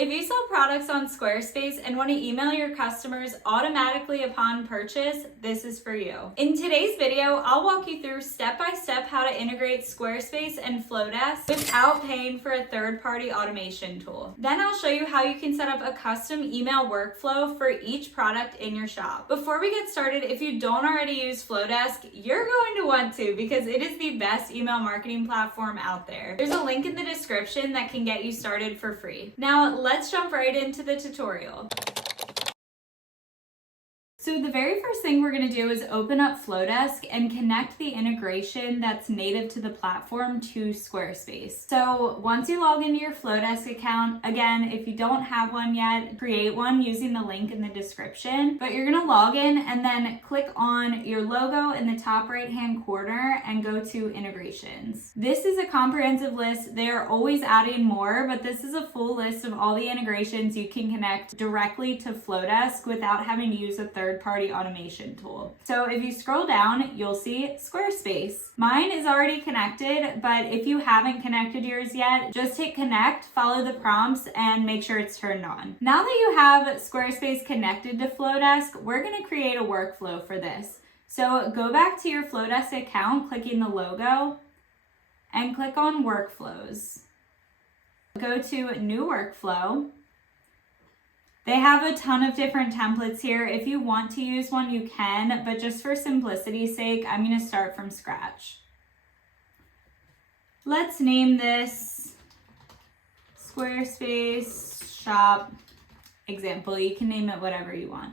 If you sell products on Squarespace and want to email your customers automatically upon purchase, this is for you. In today's video, I'll walk you through step-by-step how to integrate Squarespace and Flodesk without paying for a third-party automation tool. Then I'll show you how you can set up a custom email workflow for each product in your shop. Before we get started, if you don't already use Flodesk, you're going to want to because it is the best email marketing platform out there. There's a link in the description that can get you started for free. Now, let's jump right into the tutorial. So the very first thing we're going to do is open up Flodesk and connect the integration that's native to the platform to Squarespace. So once you log into your Flodesk account, again, if you don't have one yet, create one using the link in the description. But you're going to log in and then click on your logo in the top right-hand corner and go to integrations. This is a comprehensive list. They are always adding more, but this is a full list of all the integrations you can connect directly to Flodesk without having to use a third-party automation tool. So if you scroll down, you'll see Squarespace. Mine is already connected, but if you haven't connected yours yet, just hit connect, follow the prompts, and make sure it's turned on. Now that you have Squarespace connected to Flodesk, we're going to create a workflow for this. So go back to your Flodesk account, clicking the logo, and click on Workflows. Go to New Workflow. They have a ton of different templates here. If you want to use one, you can, but just for simplicity's sake, I'm going to start from scratch. Let's name this Squarespace Shop Example. You can name it whatever you want.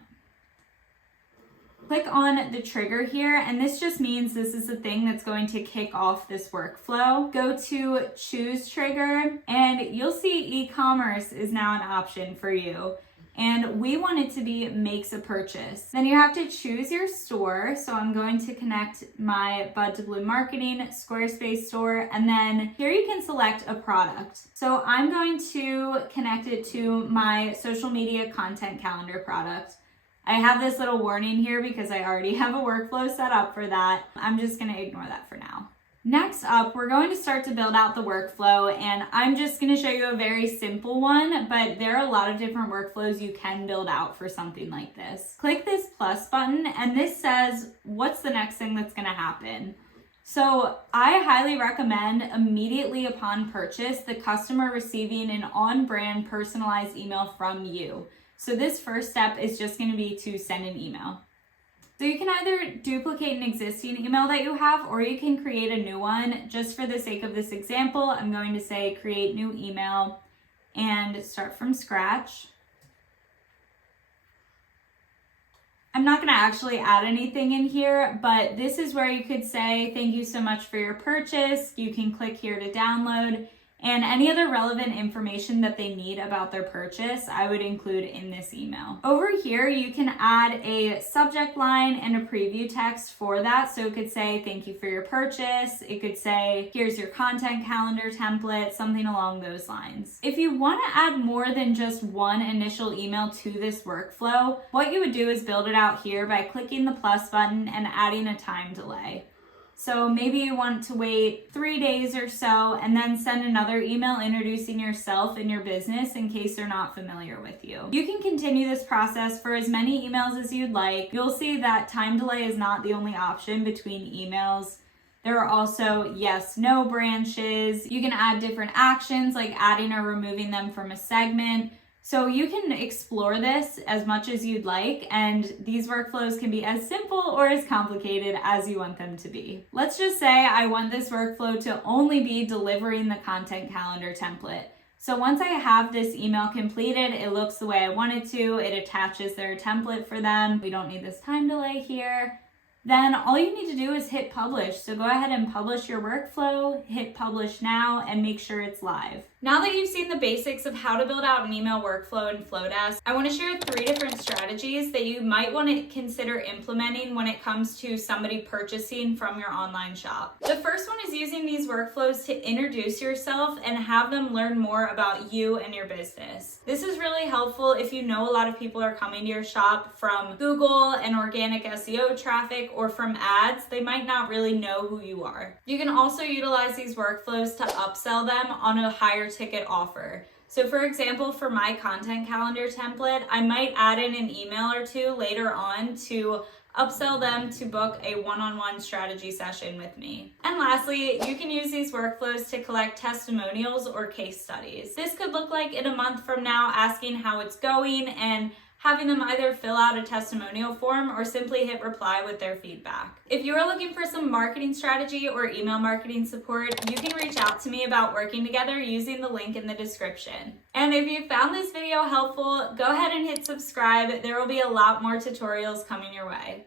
Click on the trigger here, and this just means this is the thing that's going to kick off this workflow. Go to Choose Trigger, and you'll see e-commerce is now an option for you. And we want it to be makes a purchase. Then you have to choose your store. So I'm going to connect my Bud to Bloom Marketing Squarespace store. And then here you can select a product. So I'm going to connect it to my social media content calendar product. I have this little warning here because I already have a workflow set up for that. I'm just going to ignore that for now. Next up, we're going to start to build out the workflow, and I'm just going to show you a very simple one, but there are a lot of different workflows you can build out for something like this. Click this plus button, and this says, what's the next thing that's going to happen? So I highly recommend immediately upon purchase, the customer receiving an on-brand personalized email from you. So this first step is just going to be to send an email. So you can either duplicate an existing email that you have, or you can create a new one. Just for the sake of this example, I'm going to say create new email and start from scratch. I'm not going to actually add anything in here, but this is where you could say, thank you so much for your purchase. You can click here to download. And any other relevant information that they need about their purchase, I would include in this email. Over here, you can add a subject line and a preview text for that. So it could say, thank you for your purchase. It could say, here's your content calendar template, something along those lines. If you want to add more than just one initial email to this workflow, what you would do is build it out here by clicking the plus button and adding a time delay. So maybe you want to wait 3 days or so and then send another email introducing yourself and your business in case they're not familiar with you. You can continue this process for as many emails as you'd like. You'll see that time delay is not the only option between emails. There are also yes, no branches. You can add different actions like adding or removing them from a segment. So you can explore this as much as you'd like, and these workflows can be as simple or as complicated as you want them to be. Let's just say I want this workflow to only be delivering the content calendar template. So once I have this email completed, it looks the way I want it to, it attaches their template for them. We don't need this time delay here. Then all you need to do is hit publish. So go ahead and publish your workflow, hit publish now, and make sure it's live. Now that you've seen the basics of how to build out an email workflow in Flodesk, I want to share 3 different strategies that you might want to consider implementing when it comes to somebody purchasing from your online shop. The first one is using these workflows to introduce yourself and have them learn more about you and your business. This is really helpful if you know a lot of people are coming to your shop from Google and organic SEO traffic or from ads. They might not really know who you are. You can also utilize these workflows to upsell them on a higher ticket offer. So for example, for my content calendar template, I might add in an email or two later on to upsell them to book a one-on-one strategy session with me. And lastly, you can use these workflows to collect testimonials or case studies. This could look like in a month from now asking how it's going and having them either fill out a testimonial form or simply hit reply with their feedback. If you are looking for some marketing strategy or email marketing support, you can reach out to me about working together using the link in the description. And if you found this video helpful, go ahead and hit subscribe. There will be a lot more tutorials coming your way.